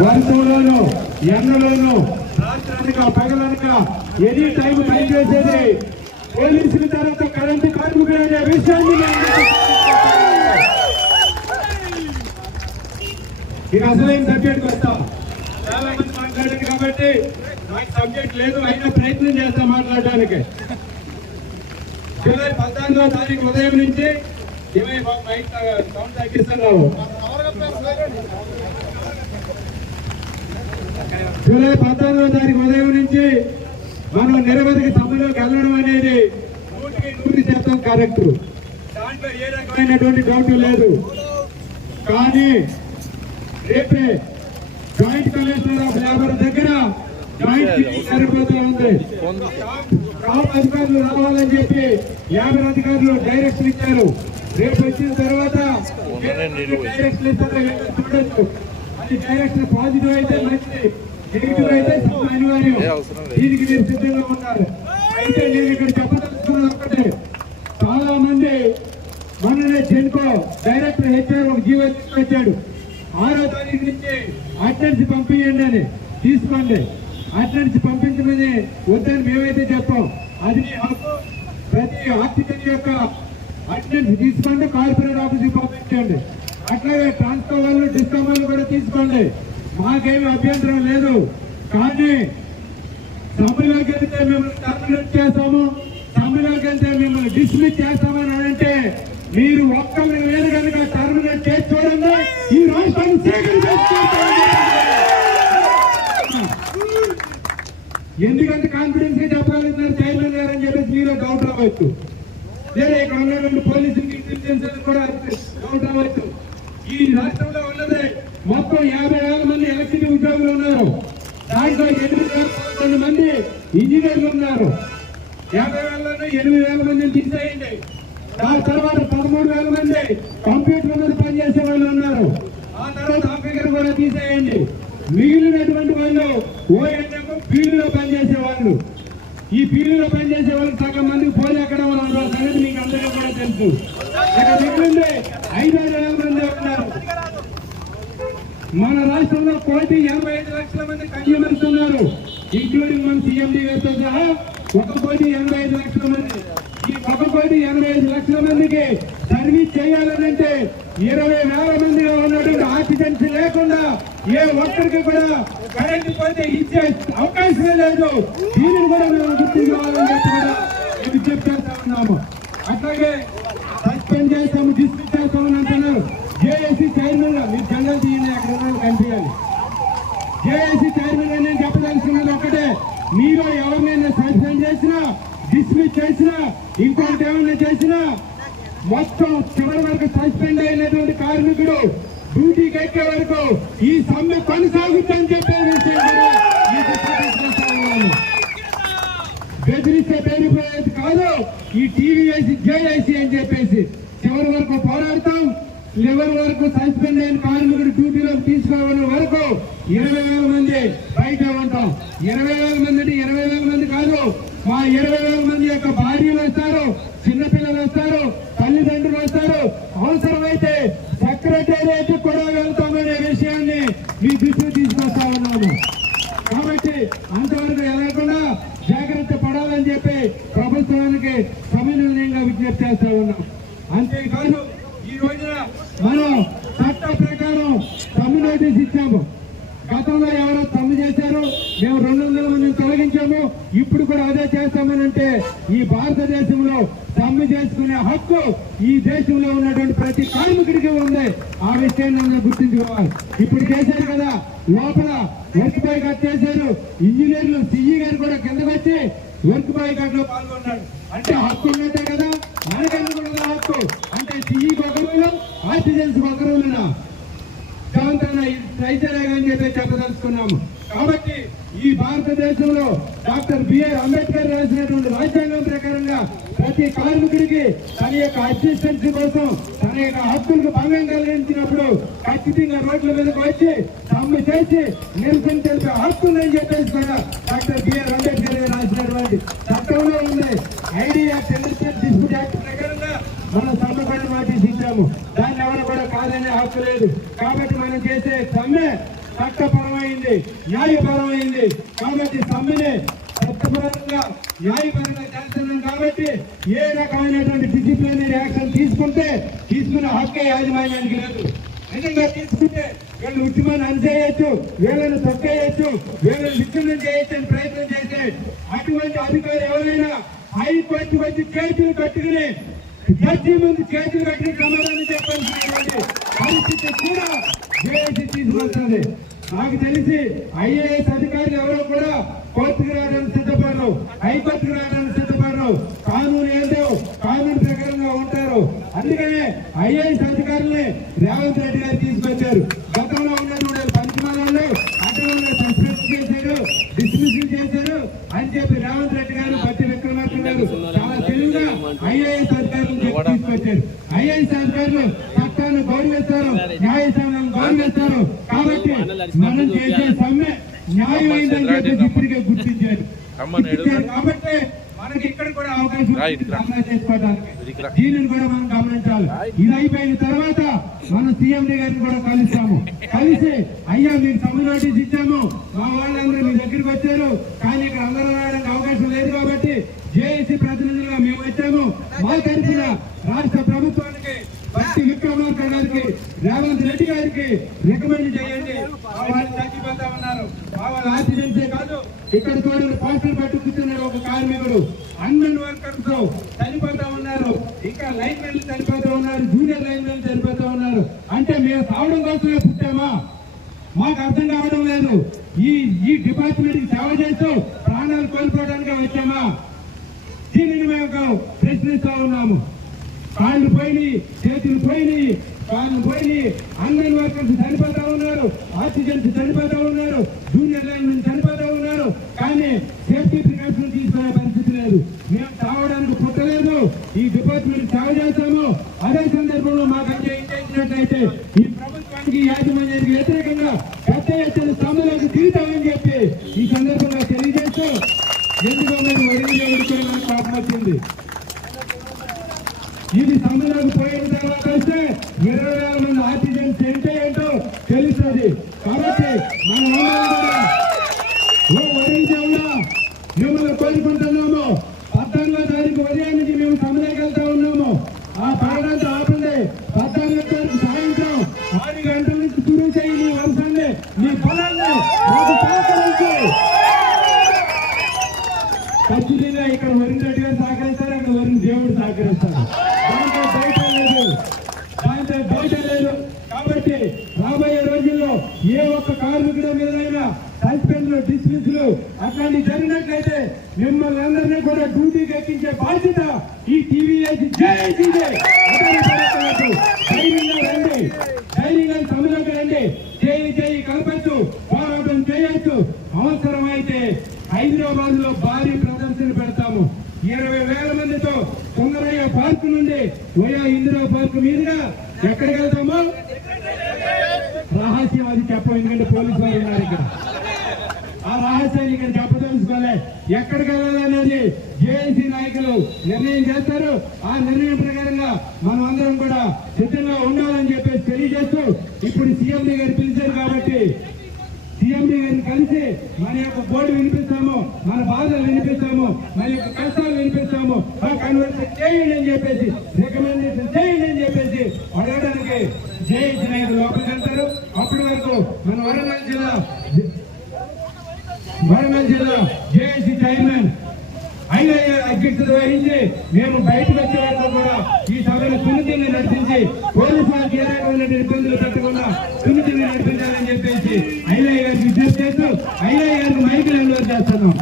వర్షంలోను ఎండలోను రాత్రనక పగలనక any time పని చేసేది. పోలీసుల తర్వాత కరెంటు కార్మికులు అనే విషయాన్ని నేను ఇక అసలైన సబ్జెక్ట్కి వస్తాం. చాలా మంది మాట్లాడారు కాబట్టి నాకు సబ్జెక్ట్ లేదు అయినా ప్రయత్నం చేస్తా మాట్లాడడానికి. జూలై పద్నాలుగో తారీఖు ఉదయం నుంచి ఇవే మైక్ సౌండ్ తగ్గిస్తున్నావు జూలై పద్నాలుగో తారీఖు ఉదయం నుంచి మనం నిరవధిక సభలోకి వెళ్ళడం అనేది నూటికి శాతం కరెక్ట్ దాంట్లో ఏ రకమైనటువంటి డౌట్ లేదు. కానీ రేపే జాయింట్ కమిషనర్ ఆఫ్ లేబర్ దగ్గర జాయింట్ జరగబోతూ ఉంది. అధికారులు రావాలని చెప్పి యాభై అధికారులు డైరెక్షన్ ఇచ్చారు. రేపు వచ్చిన తర్వాత డైరెక్షన్ ఇస్తారో చూడొచ్చు. అది డైరెక్షన్ పాజిటివ్ అయితే మంచిది. నెగిటివ్ అయితే అనివార్యం. దీనికి మీరు సిద్ధంగా ఉన్నారు. అయితే నేను ఇక్కడ చెప్పదలుచుకున్నది ఒక్కటే. చాలా మంది మొన్ననే చెన్కో డైరెక్టర్ హెచ్ఆర్ ఒక జీవో తీసుకొచ్చాడు ఆరో తారీఖు నుంచి అటెండెన్స్ పంపించండి అని తీసుకోండి. అటెండెన్స్ పంపించమని వద్దని మేమైతే చెప్పాం. అది హక్కు ప్రతి ఆర్టికల్ యొక్క అటెండెన్స్ తీసుకోండి కార్పొరేట్ ఆఫీస్కి పంపించండి. అట్లాగే ట్రాన్స్కో వాళ్ళు డిస్కో వాళ్ళు కూడా తీసుకోండి. మాకేమి అభ్యంతరం లేదు. కానీ సభలోకి వెళ్తే మిమ్మల్ని టర్మినేట్ చేస్తాము. సభలోకి వెళ్తే మిమ్మల్ని డిస్మిస్ చేస్తామని అంటే మీరు ఒక్కరి లేదు కనుక టర్మినేట్ చేసి చూడండి. ఈ రాష్ట్రాన్ని ఎందుకంటే కాన్ఫిడెన్స్గా చెప్పగలుగుతున్నారు చైర్మన్ గారు అని చెప్పేసి మీరే డౌట్ రావచ్చు. లేదా ఇక్కడ ఉన్నటువంటి పోలీసులకి ఇంటెలిజెన్స్ కూడా డౌట్ రావచ్చు. ఈ రాష్ట్రంలో ఉన్నది మొత్తం యాభై వేల మంది ఎలక్ట్రిక్ ఉద్యోగులు ఉన్నారు. దాంట్లో ఎనిమిది వేల పదకొండు మంది ఇంజనీర్లు ఉన్నారు. యాభై వేలలో ఎనిమిది వేల మందిని తీసేయండి. దాని తర్వాత పదమూడు వేల మంది కంప్యూటర్ మీద పనిచేసే వాళ్ళు ఉన్నారు. ఆ తర్వాత ఆ కూడా తీసేయండి. మిగిలినటువంటి వాళ్ళు ఓఎన్ఎం ఫీల్డ్లో పనిచేసే వాళ్ళు. ఈ ఫీల్డ్లో పనిచేసే వాళ్ళకి సగం మందికి పోలి ఎక్కడ ఉన్నారు. ఆ సంగతి మీకు అందరికీ కూడా తెలుసు. ఇక్కడ మిగిలింది ఐదారు వేల మంది ఉన్నారు మన రాష్ట్రంలో కోటి ఎనభై ఐదు లక్షల మంది కన్యూమర్స్ ఉన్నారు. ఇంక్లూడింగ్ మన సిఎండి తో సహా ఒక కోటి ఎనభై ఐదు లక్షల మంది. ఈ ఒక కోటి ఎనభై ఐదు లక్షల మందికి సర్వీస్ చేయాలనంటే ఇరవై వేల మందిలో ఉన్నటువంటి ఆక్సిజెన్స్ లేకుండా ఏ ఒక్కరికి కూడా కరెంట్ పోతే ఇచ్చే అవకాశమే లేదు. దీనిని కూడా మేము గుర్తించుకోవాలని చెప్పి కూడా మేము చెప్పేస్తా ఉన్నాము. అట్లాగే సస్పెండ్ చేస్తాము డిస్మిస్ చేస్తామని అంటున్నారు జేఏసీ చైర్మన్గా మీరు జనరల్ తీయండి అక్కడ కనిపించాలి. జేఏసీ చైర్మన్ అని నేను చెప్పదలుచుకున్నది ఒక్కటే. మీరు ఎవరినైనా సస్పెండ్ చేసినా డిస్మిస్ చేసినా ఇంకొకటి ఏమైనా చేసినా మొత్తం చివరి వరకు సస్పెండ్ అయినటువంటి కార్మికుడు డ్యూటీకి ఎక్కే వరకు ఈ సమ్మె కొనసాగుతుందని చెప్పే విషయం కూడా మీకు బెదిరిస్తే బెదిరిపోయేది కాదు ఈ టీవీఎస్సీ జేఐసి అని చెప్పేసి చివరి వరకు పోరాడతాం. లెవెల్ వరకు సస్పెండ్ అయిన కార్మికుడు డ్యూటీలోకి తీసుకోవడం వరకు ఇరవై వేల మంది బయట ఉంటాం. ఇరవై వేల మంది అంటే ఇరవై వేల మంది కాదు మా ఇరవై వేల మంది యొక్క భార్యలు వస్తారు చిన్నపిల్లలు వస్తారు తల్లిదండ్రులు వస్తారు. అవసరమైతే సెక్రటేరియట్ కూడా వెళ్తామనే విషయాన్ని మీ దృష్టి తీసుకొస్తా ఉన్నాము. కాబట్టి అంతవరకు ఎలాగకుండా జాగ్రత్త పడాలని చెప్పి ప్రభుత్వానికి సమన్వయంగా విజ్ఞప్తి చేస్తా ఉన్నాం. అంతేకాదు ఈ రోజున మనం చట్ట ప్రకారం తమ్ము నోటీస్ ఇచ్చాము. గతంలో ఎవరో తమ్ము చేశారు మేము రెండు వందల మందిని తొలగించాము. ఇప్పుడు కూడా అదే చేస్తామని అంటే ఈ భారతదేశంలో తమ్ము చేసుకునే హక్కు ఈ దేశంలో ఉన్నటువంటి ప్రతి కార్మికుడికి ఉంది. ఆ విషయాన్ని గుర్తించుకోవాలి. ఇప్పుడు చేశారు కదా లోపల వర్క్ బాయ్ కట్ చేశారు. ఇంజనీర్లు సిఈ గారు కూడా కిందకు వచ్చి వర్క్ బాయ్ కట్లో పాల్గొన్నాడు అంటే హక్కు ఉన్నట్టే కదా మనకెందుకు ఉండదు హక్కు? అంటే సిఈ ఒక రూలు ఆక్సిజన్స్ ఒక రూలునా కాంతన రైతరేగా చెప్పి చెప్పదలుచుకున్నాము. కాబట్టి ఈ భారతదేశంలో డాక్టర్ బిఆర్ అంబేద్కర్ రాసినటువంటి రాజ్యాంగం ప్రకారంగా ప్రతి కార్మికుడికి తన యొక్క అసిస్టెన్స్ కోసం తన యొక్క హక్కులకు భంగం కలిగించినప్పుడు ఖచ్చితంగా రోడ్ల మీదకి వచ్చి సమ్మె చేసి నిరసన తెలిపే హక్కులని చెప్పేసి కూడా డాక్టర్ బిఆర్ అంబేద్కర్ రాసినటువంటి చట్టంలో ఉంది. ID act industrial dispute act ప్రకారంగా మనం సమ్మె కూడా మాటేసి ఇచ్చాము దాన్ని ఎవరు కూడా కాదనే హక్కు లేదు. కాబట్టి మనం చేసే సమ్మె చట్టపరమైంది న్యాయపరమైంది. కాబట్టి సమ్మెని చట్టపరంగా న్యాయపరంగా చేస్తున్నాం కాబట్టి ఏ రకమైనటువంటి డిసిప్లినరీ యాక్షన్ తీసుకుంటే తీసుకున్న హక్కే యాజమాన్యానికి లేదు. నిజంగా తీసుకుంటే వీళ్ళు ఉద్యమాన్ని అనిచేయచ్చు వీళ్ళని తొక్కేయచ్చు వీళ్ళని విచ్ఛిన్నం చేయొచ్చు అని ప్రయత్నం చేస్తే అటువంటి అధికారులు ఎవరైనా హైకోర్టు వచ్చి చేతులు కట్టుకుని జడ్జి ముందు చేతులు కట్టుకుని సమాధానం చెప్పాల్సినటువంటి పరిస్థితి కూడా జేఏసీ తీసుకొస్తుంది నాకు తెలిసి ఐఏఎస్ అధికారులు ఎవరో కూడా కోర్టుకు రావడానికి సిద్ధపడరు. హైకోర్టుకు రావడానికి సిద్ధపడరు. కానూను ఏంటో కానూను ప్రకారంగా ఉంటారు. అందుకనే ఐఏఎస్ అధికారుల్ని రేవంత్ రెడ్డి గారు తీసుకొచ్చారు. గతంలో ఉన్నటువంటి పంచమాలలో అటువంటి సస్పెండ్ చేశారు డిస్మిస్ చేశారు అని చెప్పి రేవంత్ రెడ్డి గారు పట్టి విక్రమార్క గారు చాలా తెలివిగా ఐఏఎస్ తీసుకొచ్చారు ఐఏఎస్ అధికారులు చట్టాన్ని గౌరవిస్తారు న్యాయస్థానాన్ని గౌరవిస్తారు. కాబట్టి మనం చేసే సమ్మె న్యాయమైందని చెప్పి ఇప్పటికే గుర్తించారు. కాబట్టి మనకి ఇక్కడ కూడా అవకాశం చేసుకోవడానికి. దీనిని కూడా మనం గమనించాలి. ఇది అయిపోయిన తర్వాత మనం సీఎండి గారిని కూడా కలుస్తాము. కలిసి అయ్యా మీకు సమ్మె నోటీస్ ఇచ్చాము. మా వాళ్ళందరూ మీ దగ్గరికి వచ్చారు. కానీ ఇక్కడ అందరూ రావడానికి అవకాశం లేదు కాబట్టి జేఏసీ ప్రతినిధులుగా మేము వచ్చాము. మా తరఫున రాష్ట్ర ప్రభుత్వానికి బట్టి విక్రమార్క గారికి రేవంత్ రెడ్డి గారికి రికమెండ్ చేయండి. మా వాళ్ళు తగ్గిపోతా ఉన్నారు. వాళ్ళు ఆక్సిడెంట్సే కాదు. ఇక్కడ చూడండి పోస్టులు పట్టు కూర్చున్నాడు ఒక కార్మికుడు. అన్మెన్ వర్కర్స్ చనిపోతా ఉన్నారు. ఇంకా లైన్ మెన్లు చనిపోతా ఉన్నారు. జూనియర్ లైన్ మెన్లు చనిపోతా ఉన్నారు. అంటే మేము సావడం కోసమే పుట్టామా? మాకు అర్థం కావడం లేదు. ఈ ఈ డిపార్ట్మెంట్కి సేవ చేస్తూ ప్రాణాలు కోల్పోవడానికి వచ్చామా? దీనిని మేము ప్రశ్నిస్తా ఉన్నాము. కాళ్ళు పోయినాయి చేతులు పోయినాయి కాళ్ళు పోయినాయి. అంగన్ వర్కర్స్ చనిపోతా ఉన్నారు ఆక్సిజన్స్ చనిపోతా ఉన్నారు జూనియర్ లైన్ నుంచి చనిపోతా ఉన్నారు. కానీ సేఫ్టీ ప్రికాషన్ తీసుకునే పరిస్థితి లేదు. మేము తాగడానికి పుట్టలేదు. ఈ డిపార్ట్మెంట్ సేవ చేస్తాము. అదే సందర్భంలో మాకు అన్యాయం ఈ ప్రభుత్వానికి యాజమాన్యానికి వ్యతిరేకంగా పెద్ద ఎత్తున సమ్మెలోకి దిగుతామని చెప్పి ఈ సందర్భంగా తెలియజేస్తూ ఎందుకో మేము వరించే పాపం వచ్చింది. ఇది పోయిన తర్వాత వస్తే ఇరవై వేల మంది ఆక్సిజన్ తింటే ఏంటో తెలుస్తుంది. కాబట్టి మన అందరం మిమ్మల్ని కోరుకుంటున్నాము. పద్నాలుగో తారీఖు ఉదయానికి మేము సమ్మెలోకి వెళ్తా ఉన్నాము. ఆ పడడంతో ఆపండి. పద్నాలుగో తారీఖు సాయంత్రం ఆరు గంటల నుంచి శురు చేయి నీ వర్షాన్ని నీ పొలాన్ని మాకు సహకరించి. ఖచ్చితంగా ఇక్కడ వరుణ్ రెడ్డి గారు సహకరిస్తారు అక్కడ వరుణ్ దేవుడు సహకరిస్తారు దాంట్లో బయట లేదు దాంట్లో బయట లేదు కాబట్టి రాబోయే రోజుల్లో ఏ ఒక్క కార్మికుడి మీదైనా సస్పెండ్లు డిస్మిస్లు అట్లాంటి జరిగినట్లయితే మిమ్మల్ని అందరినీ కూడా డ్యూటీకి బాధ్యత ఈ టీవీఎస్ ధైర్యంగా రండి. ధైర్యంగా రండి. చేయి చేయి కలపచ్చు. పోరాటం చేయొచ్చు. అవసరమైతే హైదరాబాద్లో భారీ ప్రదర్శన పెడతాము. ఇరవై వేల మందితో తొందరయ్య పార్క్ నుండి ఓయా ఇందిరా పార్క్ మీదుగా ఎక్కడికి వెళ్తాము? రహస్యం అది చెప్పం ఎందుకంటే పోలీసు వారు ఉన్నారు ఇక్కడ. ఆ రహస్యాన్ని ఇక్కడ చెప్పదలుచుకోలే. ఎక్కడికి వెళ్ళాలనేది జేఏసీ నాయకులు నిర్ణయం చేస్తారు. ఆ నిర్ణయం ప్రకారంగా మనం అందరం కూడా సిద్ధంగా ఉండాలని చెప్పేసి తెలియజేస్తూ ఇప్పుడు సీఎండీ గారు పిలిచారు కాబట్టి సీఎండీ గారిని కలిసి మన యొక్క బోర్డు వినిపిస్తాము మన బాధలు వినిపిస్తాము మన యొక్క కష్టాలు వినిపిస్తాము. ఆ కన్వర్షన్ చేయండి అని చెప్పేసి రికమెండేషన్ చేయండి అని చెప్పేసి అడగడానికి జేఏసీ నాయకులు లోపలికి వెళ్తారు. అప్పటి వరకు మన వరంగల్ జిల్లా వరంగల్ జిల్లా జేఏసీ చైర్మన్ అయినా అధ్యక్షత వహించి మేము బయటకు వచ్చే వరకు కూడా ఈ సభను సున్నితిని నడిపించి పోలీసులకు ఏ రకమైనటువంటి ఇబ్బందులు పెట్టకుండా సున్నితిని నడిపించాలని చెప్పేసి ఐలయ్య గారికి విజ్ఞప్తి చేస్తూ ఐలయ్య గారికి మైకులు ఎన్రోల్ చేస్తున్నాం.